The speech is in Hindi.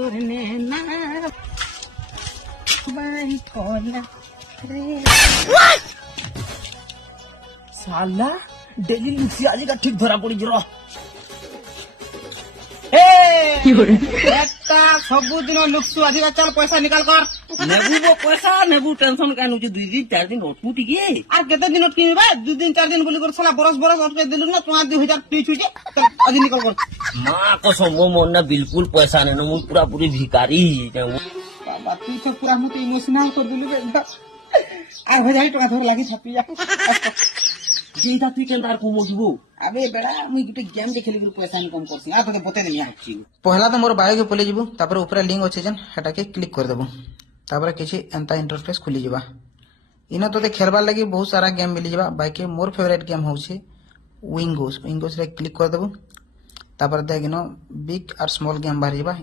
তোর নেনা বাই কলা রে साला डेली लुसी आज का ठीक धरा पड़ी जरो सबुदिन लुक्सु अधिका चल पैसा निकाल कर नेबू वो पैसा नेबू टेंशन का नुची 2 दिन 4 दिन अटकू टिके आ केते दिन अटकी बा 2 दिन 4 दिन बोली कर साला बरस बरस अटके दिलु ना तुआ 2000 टी छुजे आज निकाल कर मां कसम मो मन ना बिल्कुल पैसा ने मु पूरा पूरी भिखारी बाबा तू तो पूरा मते इमोशनल कर दिलु बे आ 1000 टका धर लागी छपी जा जेदा तू केनदार को मोजबो अबे बेड़ा मुई गुटे गेम के खेली कर पैसा इनकम करसी आ तो बते देनी आछि पहला तो मोर बायो के पले जीवु तापर ऊपर लिंक अछि जन हटा के क्लिक कर देबो तापर किछि एंता इंटरफेस खुली जिबा इना तो खेलबा लगी बहुत सारा गेम मिली जिबा बाकी मोर फेवरेट गेम होछि विंगोस रे क्लिक कर देबो तापर देखिनो बिग और स्मॉल गेम बाहर जिबा।